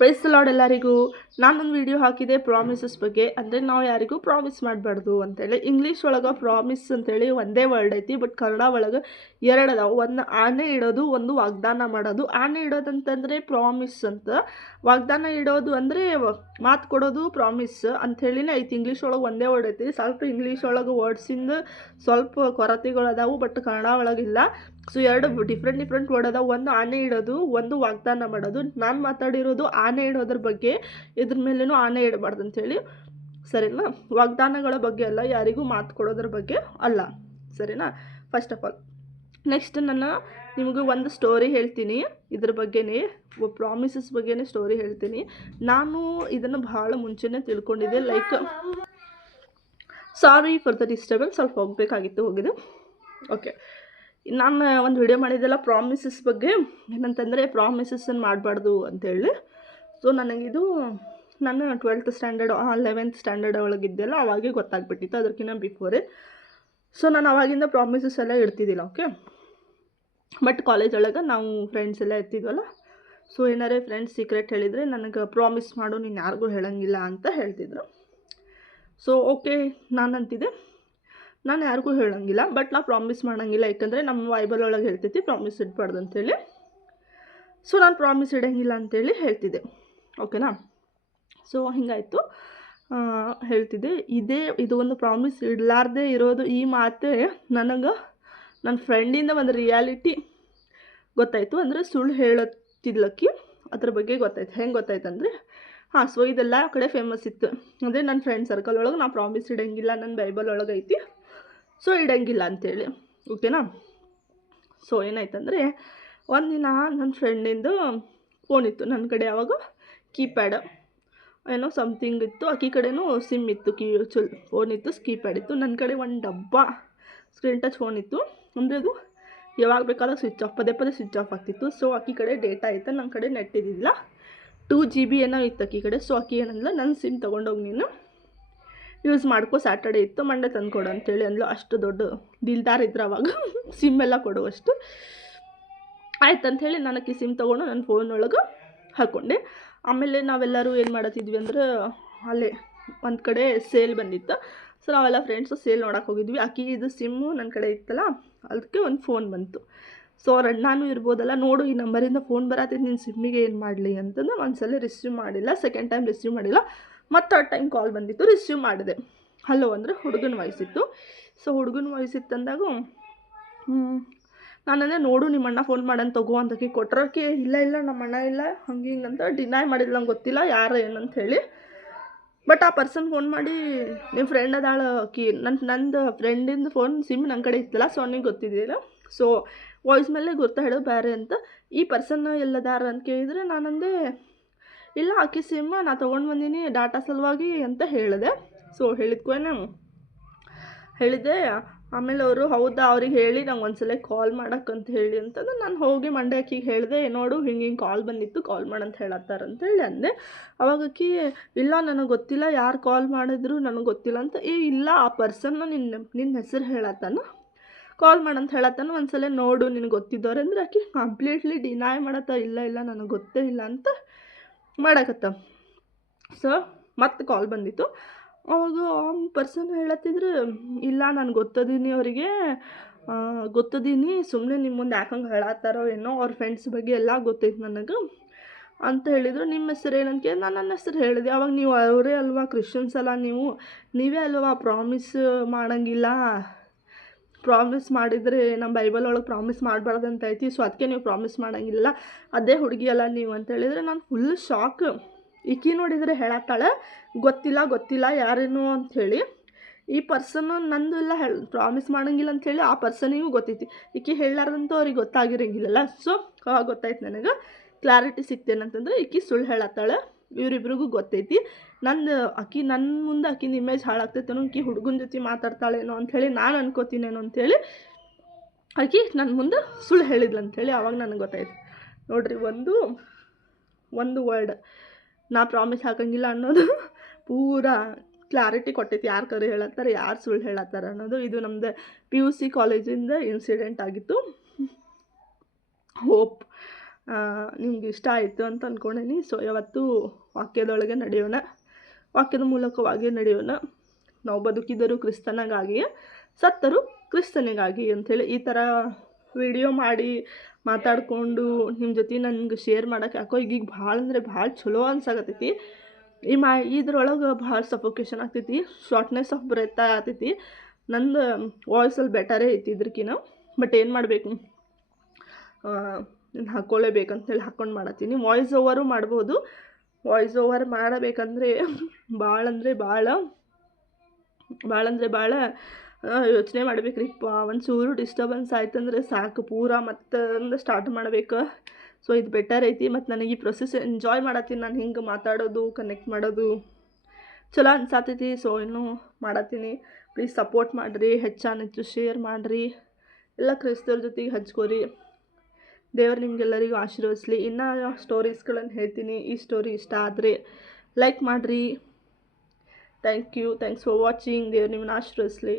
Price lord ಎಲ್ಲರಿಗೂ. ನಾನೊಂದು video ಹಾಕಿದೆ ಪ್ರಾಮಿಸಸ್ ಬಗ್ಗೆ. ಅಂದರೆ ನಾವು ಯಾರಿಗೂ ಪ್ರಾಮಿಸ್ ಮಾಡಬಾರ್ದು ಅಂತೇಳಿ. ಇಂಗ್ಲೀಷ್ ಒಳಗೆ ಪ್ರಾಮಿಸ್ ಅಂತೇಳಿ ಒಂದೇ ವರ್ಡ್ ಐತಿ, ಬಟ್ ಕನ್ನಡ ಒಳಗೆ ಎರಡು ಅದಾವೆ. ಒಂದು ಆಣೆ ಇಡೋದು, ಒಂದು ವಾಗ್ದಾನ ಮಾಡೋದು. ಆಣೆ ಇಡೋದಂತಂದರೆ ಪ್ರಾಮಿಸ್ ಅಂತ, ವಾಗ್ದಾನ ಇಡೋದು ಅಂದರೆ ಮಾತು ಕೊಡೋದು ಪ್ರಾಮಿಸ್ ಅಂಥೇಳಿನೇ ಐತಿ. ಇಂಗ್ಲೀಷ್ ಒಳಗೆ ಒಂದೇ ವರ್ಡ್ ಐತಿ. ಸ್ವಲ್ಪ ಇಂಗ್ಲೀಷ್ ಒಳಗೆ ವರ್ಡ್ಸಿಂದ ಸ್ವಲ್ಪ ಕೊರತೆಗಳು ಅದಾವು, ಬಟ್ ಕನ್ನಡ ಒಳಗಿಲ್ಲ. ಸೊ ಎರಡು ಡಿಫ್ರೆಂಟ್ ವರ್ಡ್ ಅದಾವೆ. ಒಂದು ಆಣೆ ಇಡೋದು, ಒಂದು ವಾಗ್ದಾನ ಮಾಡೋದು. ನಾನು ಮಾತಾಡಿರೋದು ಆಣೆ ಇಡೋದ್ರ ಬಗ್ಗೆ, ಇದ್ರ ಮೇಲೇನೂ ಆಣೆ ಇಡಬಾರ್ದು ಅಂಥೇಳಿ, ಸರಿನಾ? ವಾಗ್ದಾನಗಳ ಬಗ್ಗೆ ಅಲ್ಲ, ಯಾರಿಗೂ ಮಾತು ಕೊಡೋದ್ರ ಬಗ್ಗೆ ಅಲ್ಲ, ಸರಿನಾ? ಫಸ್ಟ್ ಆಫ್ ಆಲ್ ನೆಕ್ಸ್ಟ್ ನಾನು ನಿಮಗೆ ಒಂದು ಸ್ಟೋರಿ ಹೇಳ್ತೀನಿ. ಇದ್ರ ಬಗ್ಗೆನೇ, ಪ್ರಾಮಿಸಸ್ ಬಗ್ಗೆನೇ ಸ್ಟೋರಿ ಹೇಳ್ತೀನಿ. ನಾನು ಇದನ್ನು ಭಾಳ ಮುಂಚೆನೇ ತಿಳ್ಕೊಂಡಿದ್ದೆ. Like, sorry for the disturbance, ಸ್ವಲ್ಪ ಹೋಗಿದೆ. ಓಕೆ, ನಾನು ಒಂದು ವಿಡಿಯೋ ಮಾಡಿದ್ದೆಲ್ಲ ಪ್ರಾಮಿಸಸ್ ಬಗ್ಗೆ. ಏನಂತಂದರೆ ಪ್ರಾಮಿಸಸ್ಸನ್ನು ಮಾಡಬಾರ್ದು ಅಂತೇಳಿ. ಸೊ ನನಗಿದು ನಾನು 12th ಸ್ಟ್ಯಾಂಡರ್ಡ್ 11th ಸ್ಟ್ಯಾಂಡರ್ಡ್ ಒಳಗಿದ್ದೆಲ್ಲ ಅವಾಗೇ ಗೊತ್ತಾಗ್ಬಿಟ್ಟಿತ್ತು, ಅದಕ್ಕಿಂತ ಬಿಫೋರೇ. ಸೊ ನಾನು ಅವಾಗಿಂದ ಪ್ರಾಮಿಸಸ್ ಎಲ್ಲ ಇಡ್ತಿದ್ದಿಲ್ಲ. ಓಕೆ, ಬಟ್ ಕಾಲೇಜ್ ಒಳಗೆ ನಾವು ಫ್ರೆಂಡ್ಸ್ ಎಲ್ಲ ಇರ್ತಿದ್ವಲ್ಲ, ಸೊ ಏನಾರೇ ಫ್ರೆಂಡ್ಸ್ ಸೀಕ್ರೆಟ್ ಹೇಳಿದರೆ ನನಗೆ ಪ್ರಾಮಿಸ್ ಮಾಡು, ನೀನು ಯಾರಿಗೂ ಹೇಳೋಂಗಿಲ್ಲ ಅಂತ ಹೇಳ್ತಿದ್ರು. ಸೊ ಓಕೆ, ನಾನು ಅಂತಿದ್ದೆ ನಾನು ಯಾರಿಗೂ ಹೇಳೋಂಗಿಲ್ಲ, ಬಟ್ ನಾವು ಪ್ರಾಮಿಸ್ ಮಾಡೋಂಗಿಲ್ಲ. ಯಾಕಂದರೆ ನಮ್ಮ ಬೈಬಲ್ ಒಳಗೆ ಹೇಳ್ತೈತಿ ಪ್ರಾಮಿಸ್ ಇಡಬಾರ್ದು ಅಂತೇಳಿ. ಸೊ ನಾನು ಪ್ರಾಮಿಸ್ ಇಡೋಂಗಿಲ್ಲ ಅಂತೇಳಿ ಹೇಳ್ತಿದ್ದೆ. ಓಕೆನಾ? ಸೊ ಹಿಂಗಾಯಿತು, ಹೇಳ್ತಿದ್ದೆ. ಇದು ಒಂದು ಪ್ರಾಮಿಸ್ ಇಡಲಾರ್ದೇ ಇರೋದು, ಈ ಮಾತೇ ನನಗೆ ನನ್ನ ಫ್ರೆಂಡಿಂದ ಒಂದು ರಿಯಾಲಿಟಿ ಗೊತ್ತಾಯಿತು. ಅಂದರೆ ಸುಳ್ಳು ಹೇಳುತ್ತಿದ್ಲಕ್ಕಿ, ಅದ್ರ ಬಗ್ಗೆ ಗೊತ್ತಾಯ್ತು. ಹೆಂಗೆ ಗೊತ್ತಾಯ್ತು ಅಂದರೆ, ಸೊ ಇದೆಲ್ಲ ಕಡೆ ಫೇಮಸ್ ಇತ್ತು. ಅಂದರೆ ನನ್ನ ಫ್ರೆಂಡ್ ಸರ್ಕಲ್ ಒಳಗೆ ನಾವು ಪ್ರಾಮಿಸ್ ಇಡೋಂಗಿಲ್ಲ, ನನ್ನ ಬೈಬಲ್ ಒಳಗೆ ಐತಿ, ಸೊ ಇಡೋಂಗಿಲ್ಲ ಅಂಥೇಳಿ. ಓಕೆನಾ? ಸೊ ಏನಾಯ್ತಂದರೆ, ಒಂದಿನ ನನ್ನ ಫ್ರೆಂಡಿಂದು ಫೋನ್ ಇತ್ತು, ನನ್ನ ಕಡೆ ಆವಾಗ ಕೀಪ್ಯಾಡ್ ಏನೋ ಸಮಥಿಂಗ್ ಇತ್ತು, ಆಕಿ ಕಡೆನೂ ಸಿಮ್ ಇತ್ತು, ಫೋನ್ ಇತ್ತು, ಕೀಪ್ಯಾಡ್ ಇತ್ತು. ನನ್ನ ಕಡೆ ಒಂದು ಡಬ್ಬ ಸ್ಕ್ರೀನ್ ಟಚ್ ಫೋನ್ ಇತ್ತು. ಅಂದರೆ ಅದು ಯಾವಾಗ ಬೇಕಾದಾಗ ಸ್ವಿಚ್ ಆಫ್, ಪದೇ ಸ್ವಿಚ್ ಆಫ್ ಆಗ್ತಿತ್ತು. ಸೊ ಆಕಿ ಕಡೆ ಡೇಟಾ ಇತ್ತು, ನನ್ನ ಕಡೆ ನೆಟ್ ಇದ್ದಿಲ್ಲ. 2 GB ಏನೋ ಇತ್ತು ಆಕಿ ಕಡೆ. ಸೊ ಆಕಿ ಏನಂದ್ಲ, ನನ್ನ ಸಿಮ್ ತೊಗೊಂಡೋಗಿ ನೀನು ಯೂಸ್ ಮಾಡ್ಕೊ, ಸ್ಯಾಟರ್ಡೇ ಇತ್ತು, ಮಂಡೇ ತಂದು ಕೊಡು ಅಂತೇಳಿ ಅಂದ್ಲು. ಅಷ್ಟು ದೊಡ್ಡ ದಿಲ್ದಾರ್ ಇದ್ರು ಅವಾಗ, ಸಿಮ್ ಎಲ್ಲ ಕೊಡುವಷ್ಟು. ಆಯ್ತು ಅಂಥೇಳಿ ನಾನು ಆಕಿ ಸಿಮ್ ತೊಗೊಂಡು ನನ್ನ ಫೋನ್ ಒಳಗೆ ಹಾಕ್ಕೊಂಡೆ. ಆಮೇಲೆ ನಾವೆಲ್ಲರೂ ಏನು ಮಾಡತ್ತಿದ್ವಿ ಅಂದ್ರೆ, ಅಲ್ಲೇ ಒಂದು ಕಡೆ ಸೇಲ್ ಬಂದಿತ್ತು. ಸೊ ನಾವೆಲ್ಲ ಫ್ರೆಂಡ್ಸು ಸೇಲ್ ನೋಡೋಕೆ ಹೋಗಿದ್ವಿ. ಆಕಿ ಇದು ಸಿಮ್ಮು ನನ್ನ ಕಡೆ ಇತ್ತಲ್ಲ, ಅದಕ್ಕೆ ಒಂದು ಫೋನ್ ಬಂತು. ಸೊ ಅವ್ರ ಅಣ್ಣನೂ ಇರ್ಬೋದಲ್ಲ, ನೋಡು ಈ ನಂಬರಿಂದ ಫೋನ್ ಬರತ್ತೈತೆ, ನಿನ್ನ ಸಿಮ್ಮಿಗೆ ಏನು ಮಾಡಲಿ ಅಂತಂದು ಒಂದ್ಸಲ ರಿಸೀವ್ ಮಾಡಿಲ್ಲ, ಸೆಕೆಂಡ್ ಟೈಮ್ ರಿಸೀವ್ ಮಾಡಿಲ್ಲ, ಮತ್ತು 3rd ಟೈಮ್ ಕಾಲ್ ಬಂದಿತ್ತು, ರಿಸೀವ್ ಮಾಡಿದೆ. ಹಲೋ ಅಂದರೆ ಹುಡುಗನ ವಾಯ್ಸ್ ಇತ್ತು. ಸೊ ಹುಡುಗನ ವಾಯ್ಸ್ ಇತ್ತಂದಾಗ ನಾನಂದರೆ, ನೋಡು ನಿಮ್ಮ ಅಣ್ಣ ಫೋನ್ ಮಾಡಂತ ತಗೋ ಅಂತಕಿ ಕೊಟ್ರಕ್ಕೆ, ಇಲ್ಲ ನಮ್ಮ ಅಣ್ಣ ಇಲ್ಲ ಹಂಗೆ ಹಿಂಗೆ ಅಂತ ಡಿನೈ ಮಾಡಿಲ್ಲ, ನಂಗೆ ಗೊತ್ತಿಲ್ಲ ಯಾರು ಏನಂತ ಹೇಳಿ. ಬಟ್ ಆ ಪರ್ಸನ್ ಫೋನ್ ಮಾಡಿ, ನಿಮ್ಮ ಫ್ರೆಂಡ್ ಅದಾಳ ಆಕಿ, ನಂದು ಫ್ರೆಂಡಿಂದು ಫೋನ್ ಸಿಮ್ ನನ್ನ ಕಡೆ ಇತ್ತಲ್ಲ, ಸೊ ಅವನಿಗೆ ಗೊತ್ತಿದ್ದಿಲ್ಲ. ಸೊ ವಾಯ್ಸ್ ಮೇಲೆ ಗೊತ್ತಾ ಹೇಳೋದು ಬೇರೆ ಅಂತ. ಈ ಪರ್ಸನ್ ಎಲ್ಲದಾರ ಅಂತ ಕೇಳಿದರೆ ನಾನಂದೆ, ಇಲ್ಲ ಆಕಿ ಸಿಮ್ ನಾ ತೊಗೊಂಡು ಬಂದೀನಿ ಡಾಟಾ ಸಲುವಾಗಿ ಅಂತ ಹೇಳಿದೆ. ಸೊ ಹೇಳಿದ್ದೆ. ಆಮೇಲೆ ಅವರು, ಹೌದಾ, ಅವ್ರಿಗೆ ಹೇಳಿ ನಂಗೆ ಒಂದ್ಸಲ ಕಾಲ್ ಮಾಡೋಕ್ಕಂತ ಹೇಳಿ ಅಂತಂದು ನಾನು ಹೋಗಿ ಮಂಡೆ ಆಕಿಗೆ ಹೇಳಿದೆ, ನೋಡು ಹಿಂಗೆ ಕಾಲ್ ಬಂದಿತ್ತು, ಕಾಲ್ ಮಾಡಂತ ಹೇಳತ್ತಾರಂತ ಹೇಳಿ ಅಂದೆ. ಅವಾಗ ಆಕಿ, ಇಲ್ಲ ನನಗೆ ಗೊತ್ತಿಲ್ಲ, ಯಾರು ಕಾಲ್ ಮಾಡಿದ್ರು ನನಗೆ ಗೊತ್ತಿಲ್ಲ ಅಂತ. ಇಲ್ಲ, ಆ ಪರ್ಸನ್ನ ನಿನ್ನ ಹೆಸರು ಹೇಳತ್ತಾನ, ಕಾಲ್ ಮಾಡಂತ ಹೇಳತ್ತಾನ, ಒಂದ್ಸಲ ನೋಡು ನಿನಗೆ ಗೊತ್ತಿದ್ದವ್ರೆ ಅಂದರೆ. ಆಕಿ ಕಂಪ್ಲೀಟ್ಲಿ ಡಿನೈ ಮಾಡತ್ತ, ಇಲ್ಲ ನನಗೆ ಗೊತ್ತೇ ಇಲ್ಲ ಅಂತ ಮಾಡಕತ್ತ. ಸೊ ಮತ್ತೆ ಕಾಲ್ ಬಂದಿತ್ತು. ಅವಾಗ ಆ ಪರ್ಸನ್ ಹೇಳತ್ತಿದ್ರು, ಇಲ್ಲ ನಾನು ಗೊತ್ತದೀನಿ, ಸುಮ್ಮನೆ ನಿಮ್ಮ ಮುಂದೆ ಯಾಕಂಗೆ ಹೇಳತ್ತಾರೋ ಏನೋ, ಅವ್ರ ಫ್ರೆಂಡ್ಸ್ ಬಗ್ಗೆ ಎಲ್ಲ ಗೊತ್ತೈತೆ ನನಗೆ ಅಂತ ಹೇಳಿದರು. ನಿಮ್ಮ ಹೆಸರು ಏನಂತ ಕೇಳಿ ನಾನು ನನ್ನ ಹೆಸರು ಹೇಳಿದೆ. ಅವಾಗ, ನೀವು ಅವರೇ ಅಲ್ವಾ, ಕ್ರಿಶ್ಚಿಯನ್ಸ್ ಅಲ್ಲ ನೀವೇ ಅಲ್ವಾ ಪ್ರಾಮಿಸ್ ಮಾಡೋಂಗಿಲ್ಲ, ಪ್ರಾಮಿಸ್ ಮಾಡಿದರೆ ನಮ್ಮ ಬೈಬಲ್ ಒಳಗೆ ಪ್ರಾಮಿಸ್ ಮಾಡಬಾರ್ದಂತ ಐತಿ, ಸೊ ಅದಕ್ಕೆ ನೀವು ಪ್ರಾಮಿಸ್ ಮಾಡೋಂಗಿಲ್ಲ, ಅದೇ ಹುಡುಗಿ ಅಲ್ಲ ನೀವು ಅಂತ ಹೇಳಿದರೆ. ನಾನು ಫುಲ್ ಶಾಕ್. ಈಕಿ ನೋಡಿದರೆ ಹೇಳತ್ತಾಳೆ, ಗೊತ್ತಿಲ್ಲ ಯಾರೇನು ಅಂಥೇಳಿ. ಈ ಪರ್ಸನ್ನು ನಂದು ಎಲ್ಲ ಪ್ರಾಮಿಸ್ ಮಾಡೋಂಗಿಲ್ಲ ಅಂಥೇಳಿ ಆ ಪರ್ಸನಿಗೂ ಗೊತ್ತೈತಿ, ಈಕಿ ಹೇಳಾರ್ದಂತೂ ಅವ್ರಿಗೆ ಗೊತ್ತಾಗಿರೋಂಗಿಲ್ಲಲ್ಲ. ಸೊ ಗೊತ್ತಾಯ್ತು ನನಗೆ, ಕ್ಲಾರಿಟಿ ಸಿಕ್ತೇನಂತಂದ್ರೆ ಈಕಿ ಸುಳ್ಳು ಹೇಳತ್ತಾಳೆ, ಇವರಿಬ್ರಿಗೂ ಗೊತ್ತೈತಿ. ಆಕಿ ನನ್ನ ಮುಂದೆ ಆಕಿನ ಇಮೇಜ್ ಹಾಳಾಗ್ತೈತೇನೋ, ಈಕಿ ಹುಡುಗನ ಜೊತೆ ಮಾತಾಡ್ತಾಳೇನೋ ಅಂಥೇಳಿ ನಾನು ಅನ್ಕೋತೀನೇನೋ ಅಂಥೇಳಿ ಆಕಿ ನನ್ನ ಮುಂದೆ ಸುಳ್ಳು ಹೇಳಿದ್ಲು ಅಂಥೇಳಿ ಆವಾಗ ನನಗೆ ಗೊತ್ತಾಯ್ತು. ನೋಡ್ರಿ, ಒಂದು ವರ್ಡ್ ನಾ ಪ್ರಾಮಿಸ್ ಹಾಕೋಂಗಿಲ್ಲ ಅನ್ನೋದು ಪೂರಾ ಕ್ಲಾರಿಟಿ ಕೊಟ್ಟೈತಿ, ಯಾರು ಕರೆ ಹೇಳತ್ತಾರೆ, ಯಾರು ಸುಳ್ಳು ಹೇಳತ್ತಾರೆ ಅನ್ನೋದು. ಇದು ನಮ್ಮದು PUC ಕಾಲೇಜಿಂದ ಇನ್ಸಿಡೆಂಟ್ ಆಗಿತ್ತು. ಹೋಪ್ ನಿಮ್ಗೆ ಇಷ್ಟ ಆಯಿತು ಅಂತ ಅಂದ್ಕೊಂಡೀನಿ. ಸೊ ಯಾವತ್ತೂ ವಾಕ್ಯದೊಳಗೆ ನಡೆಯೋಣ, ವಾಕ್ಯದ ಮೂಲಕವಾಗಿ ನಡೆಯೋಣ. ನಾವು ಬದುಕಿದರೂ ಕ್ರಿಸ್ತನಿಗಾಗಿ, ಸತ್ತರೂ ಕ್ರಿಸ್ತನಿಗಾಗಿ ಅಂಥೇಳಿ ಈ ಥರ ವಿಡಿಯೋ ಮಾಡಿ ಮಾತಾಡಿಕೊಂಡು ನಿಮ್ಮ ಜೊತೆ ನನಗೆ ಶೇರ್ ಮಾಡೋಕೆ ಯಾಕೋ ಈಗೀಗ ಭಾಳ ಅಂದರೆ ಭಾಳ ಚಲೋ ಅನ್ಸಾಕತ್ತೈತಿ. ಇದ್ರೊಳಗೆ ಭಾಳ ಸಫೋಕೇಶನ್ ಆಗ್ತೈತಿ, ಶಾರ್ಟ್ನೆಸ್ ಆಫ್ ಬ್ರೆತ್ ಆಗ್ತೈತಿ. ನಂದು ವಾಯ್ಸಲ್ಲಿ ಬೆಟರೇ ಐತಿ ಇದ್ರಕಿನ. ಬಟ್ ಏನು ಮಾಡಬೇಕು, ಹಾಕ್ಕೊಳ್ಳೇಬೇಕಂತೇಳಿ ಹಾಕ್ಕೊಂಡು ಮಾಡತ್ತೀನಿ. ವಾಯ್ಸ್ ಓವರು ಮಾಡ್ಬೋದು. ವಾಯ್ಸ್ ಓವರ್ ಮಾಡಬೇಕಂದ್ರೆ ಭಾಳ ಯೋಚನೆ ಮಾಡ್ಬೇಕ್ರಿ. ಒಂದು ಚೂರು ಡಿಸ್ಟರ್ಬೆನ್ಸ್ ಆಯ್ತಂದ್ರೆ ಸಾಕು, ಪೂರಾ ಮತ್ತೆ ಸ್ಟಾರ್ಟ್ ಮಾಡ್ಬೇಕು. ಸೊ ಇದು ಬೆಟರ್ ಐತಿ. ಮತ್ತು ನನಗೆ ಈ ಪ್ರೊಸೆಸ್ ಎಂಜಾಯ್ ಮಾಡತ್ತೀನಿ. ನಾನು ಹಿಂಗೆ ಮಾತಾಡೋದು, ಕನೆಕ್ಟ್ ಮಾಡೋದು ಚಲೋ ಅನ್ಸಾತೈತಿ. ಸೊ ಇನ್ನೂ ಮಾಡತ್ತೀನಿ. ಪ್ಲೀಸ್ ಸಪೋರ್ಟ್ ಮಾಡಿರಿ, ಹೆಚ್ಚು ಶೇರ್ ಮಾಡಿರಿ, ಎಲ್ಲ ಕ್ರೈಸ್ತವ್ರ ಜೊತೆಗೆ ಹಂಚ್ಕೋರಿ. ದೇವರು ನಿಮಗೆಲ್ಲರಿಗೂ ಆಶೀರ್ವದಿಸಲಿ. ಇನ್ನೂ ಸ್ಟೋರೀಸ್ಗಳನ್ನು ಹೇಳ್ತೀನಿ. ಈ ಸ್ಟೋರಿ ಇಷ್ಟ ಆದರೆ ಲೈಕ್ ಮಾಡಿರಿ. Thanks for watching. ದೇವ್ರು ನಿಮ್ಮನ್ನ ಆಶೀರ್ವದಿಸಲಿ.